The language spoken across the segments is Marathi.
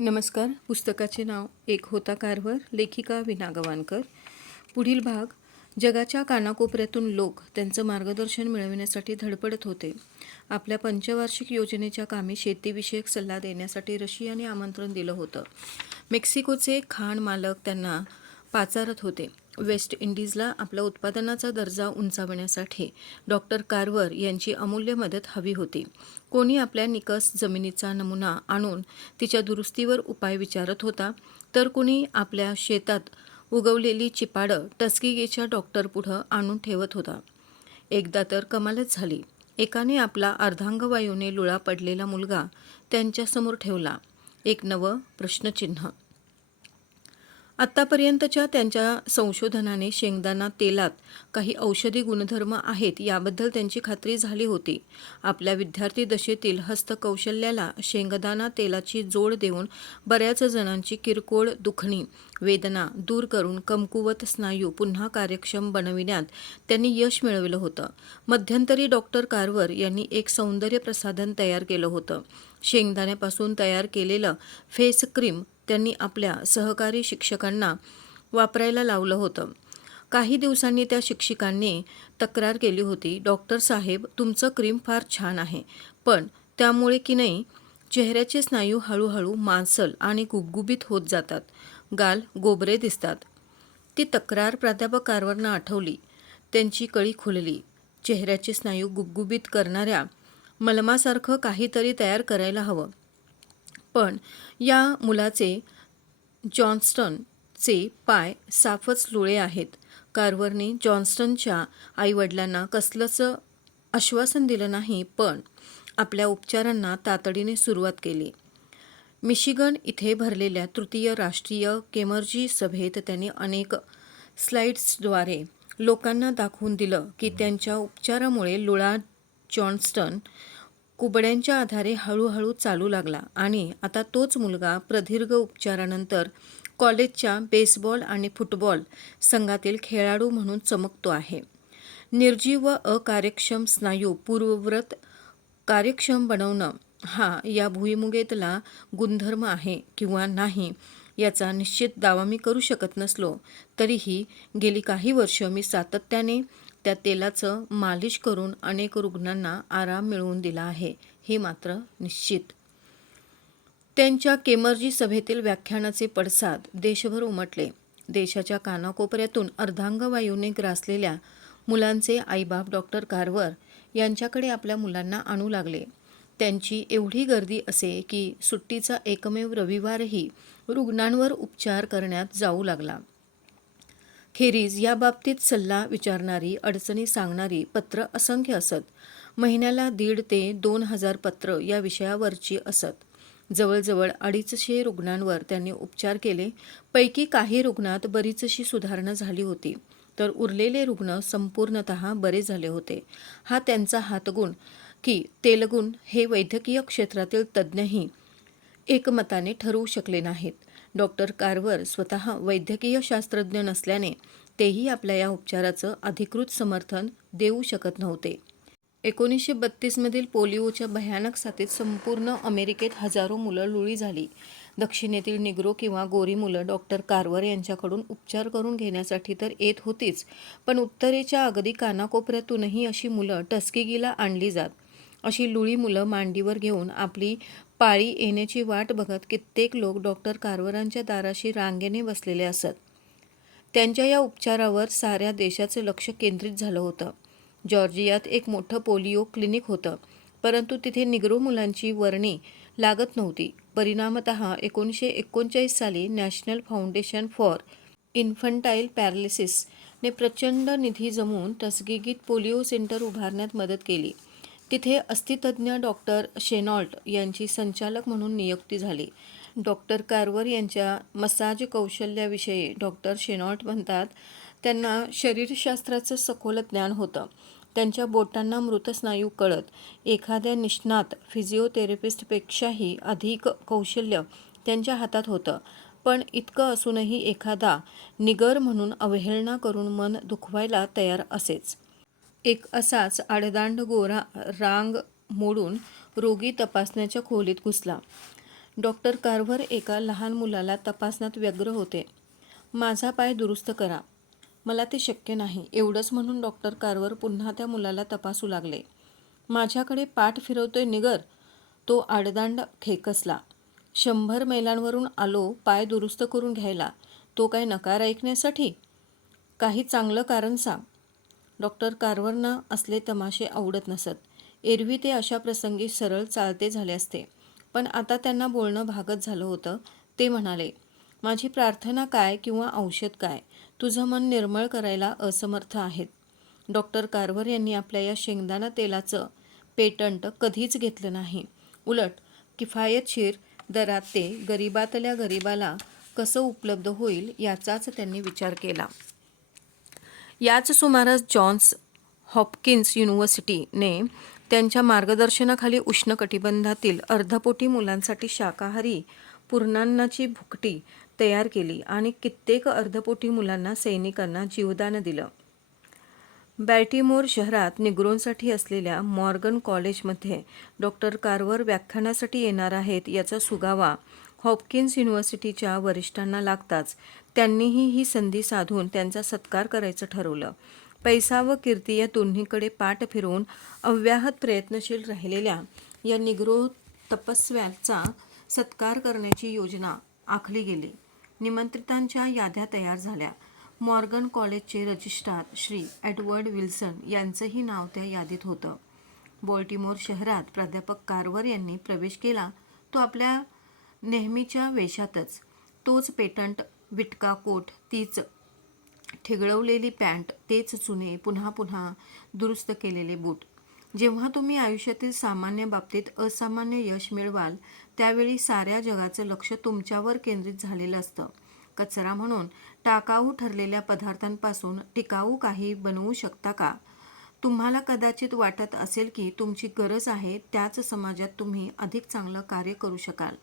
नमस्कार. पुस्तकाचे नाव एक होता कारवर, लेखिका वीणा गवाणकर. पुढील भाग. जगाच्या कानाकोपऱ्यातून लोक त्यांचं मार्गदर्शन मिळविण्यासाठी धडपडत होते. आपल्या पंचवार्षिक योजनेच्या कामी शेतीविषयक सल्ला देण्यासाठी रशियाने आमंत्रण दिलं होतं. मेक्सिकोचे खाण मालक त्यांना पाचारत होते. वेस्ट इंडिजला आपल्या उत्पादनाचा दर्जा उंचावण्यासाठी डॉक्टर कार्वर यांची अमूल्य मदत हवी होती. कोणी आपल्या निकस जमिनीचा नमुना आणून तिच्या दुरुस्तीवर उपाय विचारत होता, तर कोणी आपल्या शेतात उगवलेली चिपाडं टस्किगेच्या डॉक्टरपुढं आणून ठेवत होता. एकदा तर कमालच झाली. एकाने आपला अर्धांगवायूने लुळा पडलेला मुलगा त्यांच्यासमोर ठेवला. एक नवं प्रश्नचिन्ह. आत्तापर्यंतच्या त्यांच्या संशोधनाने शेंगदाणा तेलात काही औषधी गुणधर्म आहेत याबद्दल त्यांची खात्री झाली होती. आपल्या विद्यार्थी दशेतील हस्तकौशल्याला शेंगदाणा तेलाची जोड देऊन बऱ्याच जणांची किरकोळ दुखणी, वेदना दूर करून कमकुवत स्नायू पुन्हा कार्यक्षम बनविण्यात त्यांनी यश मिळवलं होतं. मध्यंतरी डॉक्टर कार्वर यांनी एक सौंदर्य प्रसाधन तयार केलं होतं. शेंगदाण्यापासून तयार केलेलं फेस क्रीम त्यांनी आपल्या सहकारी शिक्षकांना वापरायला लावलं होतं. काही दिवसांनी त्या शिक्षिकांनी तक्रार केली होती, "डॉक्टर साहेब, तुमचं क्रीम फार छान आहे, पण त्यामुळे की नाही चेहऱ्याचे स्नायू हळूहळू मांसल आणि गुबगुबीत होत जातात, गाल गोबरे दिसतात." ती तक्रार प्राध्यापक कार्वरना आठवली. त्यांची कळी खुलली. चेहऱ्याचे स्नायू गुबगुबीत करणाऱ्या मलमासारखं काहीतरी तयार करायला हवं. पण या मुलाचे जॉन्स्टनचे पाय साफच लुळे आहेत. कार्वरने जॉन्स्टनच्या आईवडिलांना कसलंच आश्वासन दिलं नाही, पण आपल्या उपचारांना तातडीने सुरुवात केली. मिशिगन इथे भरलेल्या तृतीय राष्ट्रीय केमर्जी सभेत त्यांनी अनेक स्लाइड्सद्वारे लोकांना दाखवून दिलं की त्यांच्या उपचारामुळे लुळा जॉन्स्टन कुबड्यांच्या आधारे हळूहळू चालू लागला आणि आता तोच मुलगा प्रदीर्घ उपचारानंतर कॉलेजच्या बेसबॉल आणि फुटबॉल संघातील खेळाडू म्हणून चमकतो आहे. निर्जीव व अकार्यक्षम स्नायू पूर्ववत कार्यक्षम बनवणं हा या भुईमुगेतला गुणधर्म आहे किंवा नाही याचा निश्चित दावा मी करू शकत नसलो, तरीही गेली काही वर्ष मी सातत्याने त्या तेलाचं मालिश करून अनेक रुग्णांना आराम मिळवून दिला आहे, हे मात्र निश्चित. त्यांच्या केमर्जी सभेतील व्याख्यानाचे पडसाद देशभर उमटले. देशाच्या कानाकोपऱ्यातून अर्धांगवायूने ग्रासलेल्या मुलांचे आईबाप डॉक्टर कार्वर यांच्याकडे आपल्या मुलांना आणू लागले. त्यांची एवढी गर्दी असे की सुट्टीचा एकमेव रविवारही रुग्णांवर उपचार करण्यात जाऊ लागला. खेरीज या बाबतीत सल्ला विचारणारी, अडचणी सांगणारी पत्र असंख्य असत. महिन्याला 1,500 ते 2,000 पत्र या विषयावरची असत. जवळजवळ 250 रुग्णांवर त्यांनी उपचार केले. पैकी काही रुग्णात बरीचशी सुधारणा झाली होती, तर उरलेले रुग्ण संपूर्णतः बरे झाले होते. हा त्यांचा हातगुण की तेलगुण हे वैद्यकीय क्षेत्रातील तज्ज्ञही एकमताने ठरवू शकले नाहीत. डॉक्टर कार्वर स्वतः वैद्यकीय शास्त्रज्ञ नसल्याने तेही आपल्या या उपचाराचं अधिकृत समर्थन देऊ शकत नव्हते. 1932 मधील पोलिओच्या भयानक साथीत संपूर्ण अमेरिकेत हजारो मुलं लुळी झाली. दक्षिणेतील निग्रो किंवा गोरी मुलं डॉक्टर कार्वर यांच्याकडून उपचार करून घेण्यासाठी तर येत होतीच, पण उत्तरेच्या अगदी कानाकोपऱ्यातूनही अशी मुलं टस्किगीला आणली जात. अशी लुळी मुलं मांडीवर घेऊन आपली पाळी येण्याची वाट बघत कित्येक लोक डॉक्टर कार्वरांच्या दाराशी रांगेने बसलेले असत. त्यांच्या या उपचारावर साऱ्या देशाचे लक्ष केंद्रित झालं होतं. जॉर्जियात एक मोठं पोलिओ क्लिनिक होतं, परंतु तिथे निग्रो मुलांची वर्णी लागत नव्हती. परिणामतः 1939 साली नॅशनल फाउंडेशन फॉर इन्फंटाईल पॅरालिसिसने प्रचंड निधी जमवून टस्किगीत पोलिओ सेंटर उभारण्यात मदत केली. तिथे अस्थितज्ञ डॉक्टर शेनॉल्ट यांची संचालक म्हणून नियुक्ती झाली. डॉक्टर कार्वर यांच्या मसाज कौशल्याविषयी डॉक्टर शेनॉल्ट म्हणतात, त्यांना शरीरशास्त्राचं सखोल ज्ञान होतं. त्यांच्या बोटांना मृत स्नायू कळत. एखाद्या निष्णात फिजिओथेरपिस्टपेक्षाही अधिक कौशल्य त्यांच्या हातात होतं. पण इतकं असूनही एखादा निगर म्हणून अवहेलना करून मन दुखवायला तयार असेच. एक असाच आडदांड गोरा रांग मोडून रोगी तपासण्याच्या खोलीत घुसला. डॉक्टर कार्व्हर एका लहान मुलाला तपासण्यात व्यग्र होते. माझा पाय दुरुस्त करा. मला ते शक्य नाही, एवढंच म्हणून डॉक्टर कार्व्हर पुन्हा त्या मुलाला तपासू लागले. माझ्याकडे पाठ फिरवतोय निगर, तो आडदांड खेकसला. 100 मैलांवरून आलो पाय दुरुस्त करून घ्यायला, तो काय नकार ऐकण्यासाठी? काही चांगलं कारण सांग. डॉक्टर कार्व्हरना असले तमाशे आवडत नसत. एरवी ते अशा प्रसंगी सरळ चालते झाले असते, पण आता त्यांना बोलणं भागच झालं होतं. ते म्हणाले, माझी प्रार्थना काय किंवा औषध काय, तुझं मन निर्मळ करायला असमर्थ आहेत. डॉक्टर कार्व्हर यांनी आपल्या या शेंगदाणा तेलाचं पेटंट कधीच घेतलं नाही. उलट किफायतशीर दरात ते गरिबातल्या गरिबाला कसं उपलब्ध होईल याचाच त्यांनी विचार केला. याच सुमारास जॉन्स हॉपकिन्स युनिव्हर्सिटीने त्यांच्या मार्गदर्शनाखाली उष्णकटिबंधातील अर्धपोटी मुलांसाठी शाकाहारी पूर्णान्नाची भुकटी तयार केली आणि कित्येक अर्धपोटी मुलांना सैनिकांना जीवदान दिलं. बॅल्टिमोर शहरात निग्रोंसाठी असलेल्या मॉर्गन कॉलेजमध्ये डॉक्टर कार्व्हर व्याख्यानासाठी येणार आहेत याचा सुगावा हॉपकिन्स युनिव्हर्सिटीच्या वरिष्ठांना लागताच त्यांनीही ही संधी साधून त्यांचा सत्कार करायचं ठरवलं. पैसा व कीर्ती या दोन्हीकडे पाठ फिरवून अव्याहत प्रयत्नशील राहिलेल्या या निग्रो तपस्व्याचा सत्कार करण्याची योजना आखली गेली. निमंत्रितांच्या याद्या तयार झाल्या. मॉर्गन कॉलेजचे रजिस्ट्रार श्री एडवर्ड विल्सन यांचंही नाव त्या यादीत होतं. बॉल्टिमोर शहरात प्राध्यापक कार्व्हर यांनी प्रवेश केला. तो आपल्या नेहमीच्या वेशातच, तोच पेटंट विटका कोट, तीच ठिगळवलेली पॅन्ट, तेच जुने पुन्हा पुन्हा दुरुस्त केलेले बूट. जेव्हा तुम्ही आयुष्यातील सामान्य बाबतीत असामान्य यश मिळवाल त्यावेळी साऱ्या जगाचं लक्ष तुमच्यावर केंद्रित झालेलं असतं. कचरा म्हणून टाकाऊ ठरलेल्या पदार्थांपासून टिकाऊ काही बनवू शकता का? तुम्हाला कदाचित वाटत असेल की तुमची गरज आहे त्याच समाजात तुम्ही अधिक चांगलं कार्य करू शकाल.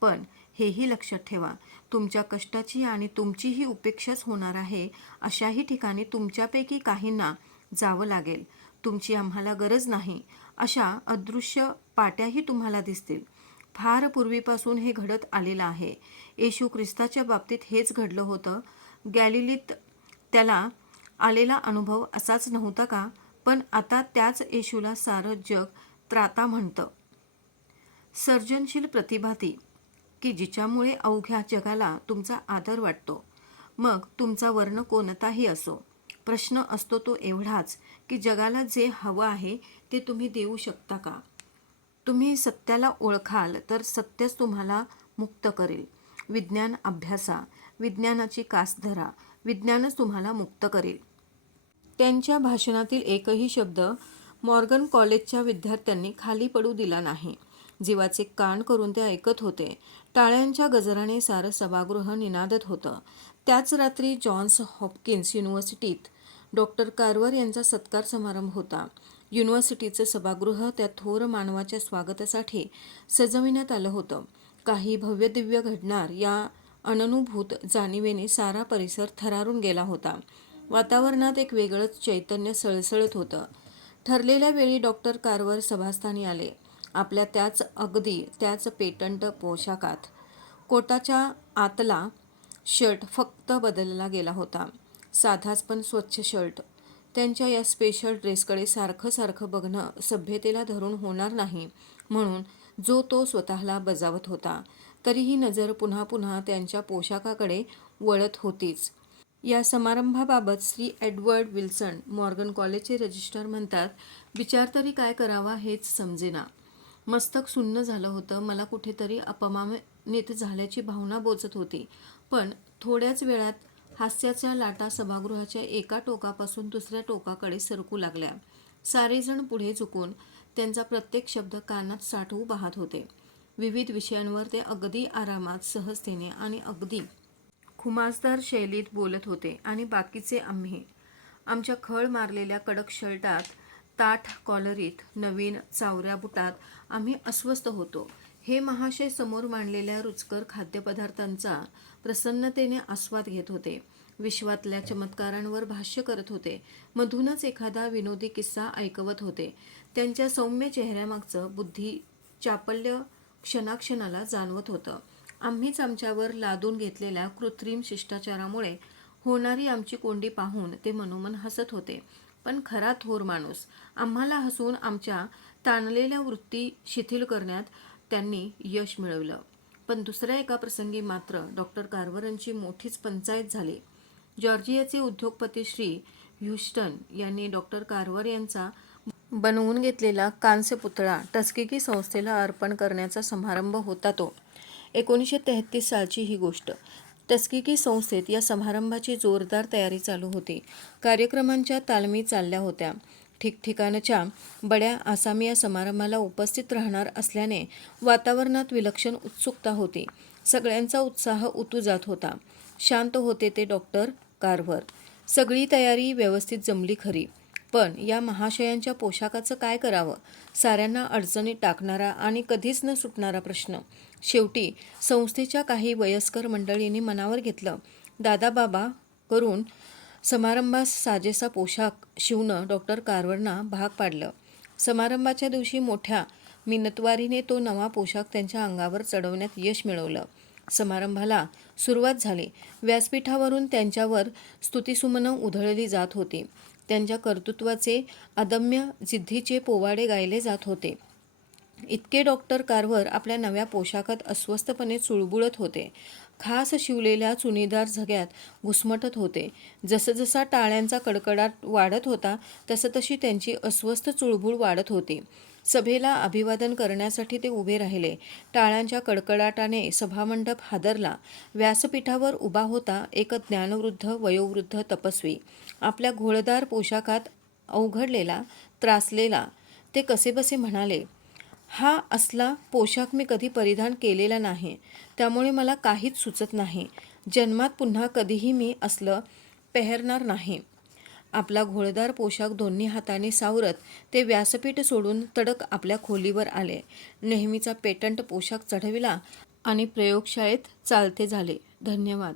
पण हेही लक्षात ठेवा, तुमच्या कष्टाची आणि तुमचीही उपेक्षाच होणार आहे अशाही ठिकाणी तुमच्यापैकी काहींना जावं लागेल. तुमची आम्हाला गरज नाही अशा अदृश्य पाट्याही तुम्हाला दिसतील. फार पूर्वीपासून हे घडत आलेलं आहे. येशू ख्रिस्ताच्या बाबतीत हेच घडलं होतं. गॅलिलीत त्याला आलेला अनुभव असाच नव्हता का? पण आता त्याच येशूला सारं जग त्राता म्हणतं. सर्जनशील प्रतिभा ती, की जिच्यामुळे अवघ्या जगाला तुमचा आदर वाटतो. मग तुमचा वर्ण कोणताही असो. प्रश्न असतो तो एवढाच की जगाला जे हवं आहे ते तुम्ही देऊ शकता का? तुम्ही सत्याला ओळखाल तर सत्यच तुम्हाला मुक्त करेल. विज्ञान अभ्यासा, विज्ञानाची कास धरा, विज्ञानच तुम्हाला मुक्त करेल. त्यांच्या भाषणातील एकही शब्द मॉर्गन कॉलेजच्या विद्यार्थ्यांनी खाली पडू दिला नाही. जीवाचे कान करून ते ऐकत होते. टाळ्यांच्या गजराने सारं सभागृह निनादत होतं. त्याच रात्री जॉन्स हॉपकिन्स युनिव्हर्सिटीत डॉक्टर कार्व्हर यांचा सत्कार समारंभ होता. युनिव्हर्सिटीचं सभागृह त्या थोर मानवाच्या स्वागतासाठी सजविण्यात आलं होतं. काही भव्यदिव्य घडणार या अननुभूत जाणीवेने सारा परिसर थरारून गेला होता. वातावरणात एक वेगळंच चैतन्य सळसळत होतं. ठरलेल्या वेळी डॉक्टर कार्व्हर सभास्थानी आले. आपल्या त्याच पेटंट पोशाखात. कोटाच्या आतला शर्ट फक्त बदलला गेला होता. साधाच पण स्वच्छ शर्ट. त्यांच्या या स्पेशल ड्रेसकडे सारखं सारखं बघणं सभ्यतेला धरून होणार नाही म्हणून जो तो स्वतःला बजावत होता. तरीही नजर पुन्हा पुन्हा त्यांच्या पोशाखाकडे वळत होतीच. या समारंभाबाबत श्री एडवर्ड विल्सन, मॉर्गन कॉलेजचे रजिस्ट्रार म्हणतात, विचार तरी काय करावा हेच समजेना. मस्तक सुन्न झालं होतं. मला कुठेतरी अपमानित झाल्याची भावना बोचत होती. पण थोड्याच वेळात हास्याच्या लाटा सभागृहाच्या एका टोकापासून दुसऱ्या टोकाकडे सरकू लागल्या. सारेजण पुढे झुकून त्यांचा प्रत्येक शब्द कानात साठवू पाहत होते. विविध विषयांवर ते अगदी आरामात, सहजतेने आणि अगदी खुमासदार शैलीत बोलत होते आणि बाकीचे आम्ही आमच्या खळ मारलेल्या कडक शर्टात, ताठ कॉलरीत, नवीन चावऱ्या बुटात आम्ही अस्वस्थ होतो. हे महाशय समोर मांडलेल्या रुचकर खाद्यपदार्थांचा प्रसन्नतेने आस्वाद घेत होते. विश्वातल्या चमत्कारांवर भाष्य करत होते. मधूनच एखादा विनोदी किस्सा ऐकवत होते. त्यांच्या सौम्य चेहऱ्यामागचं बुद्धी चापल्य क्षणाक्षणाला जाणवत होतं. आम्हीच आमच्यावर लादून घेतलेल्या कृत्रिम शिष्टाचारामुळे होणारी आमची कोंडी पाहून ते मनोमन हसत होते. पण खरा थोर माणूस आम्हाला हसून आमच्या ताणलेल्या वृत्ती शिथिल करण्यात त्यांनी यश मिळवलं. पण दुसऱ्या एका प्रसंगी मात्र डॉक्टर कार्वरांची मोठीच पंचायत झाली. जॉर्जियाचे उद्योगपती श्री ह्युस्टन यांनी डॉक्टर कार्वर यांचा बनवून घेतलेला कांस्य पुतळा टस्केगी संस्थेला अर्पण करण्याचा समारंभ होता तो. 1933 सालची ही गोष्ट. टस्केगी संस्थेत या समारंभाची जोरदार तयारी चालू होती. कार्यक्रमांच्या तालमी चालल्या होत्या. ठिकठिकाणच्या बड्या आसामी या समारंभाला उपस्थित राहणार असल्याने वातावरणात विलक्षण उत्सुकता होती. सगळ्यांचा उत्साह उतू जात होता. शांत होते ते डॉक्टर कार्व्हर. सगळी तयारी व्यवस्थित जमली खरी, पण या महाशयांच्या पोशाखाचं काय करावं? साऱ्यांना अडचणीत टाकणारा आणि कधीच न सुटणारा प्रश्न. शेवटी संस्थेच्या काही वयस्कर मंडळींनी मनावर घेतलं. दादाबाबा करून समारंभास साजेसा पोशाख शिवणं डॉक्टर कार्व्हरना भाग पाडलं. समारंभाच्या दिवशी मोठ्या मिन्नतवारीने तो नवा पोशाख त्यांच्या अंगावर चढवण्यात यश मिळवलं. समारंभाला सुरुवात झाली. व्यासपीठावरून त्यांच्यावर स्तुतिसुमनं उधळली जात होती. त्यांच्या कर्तृत्वाचे, अदम्य जिद्दीचे पोवाडे गायले जात होते. इतके डॉक्टर कार्व्हर आपल्या नव्या पोशाखात अस्वस्थपणे चुळबुळत होते. खास शिवलेल्या चुनीदार झग्यात घुसमटत होते. जसजसा टाळ्यांचा कडकडाट वाढत होता तसतशी त्यांची अस्वस्थ चुळबुळ वाढत होती. सभेला अभिवादन करण्यासाठी ते उभे राहिले. टाळ्यांच्या कडकडाटाने सभामंडप हादरला. व्यासपीठावर उभा होता एक ज्ञानवृद्ध वयोवृद्ध तपस्वी. आपल्या घोळदार पोशाखात अवघडलेला, त्रासलेला ते कसेबसे म्हणाले, हा असला पोशाख मी कधी परिधान केलेला नाही, त्यामुळे मला काहीच सुचत नाही. जन्मात पुन्हा कधीही मी असलं पेहरणार नाही. आपला घोळदार पोशाख दोन्ही हाताने सावरत ते व्यासपीठ सोडून तडक आपल्या खोलीवर आले. नेहमीचा पेटंट पोशाख चढविला आणि प्रयोगशाळेत चालते झाले. धन्यवाद.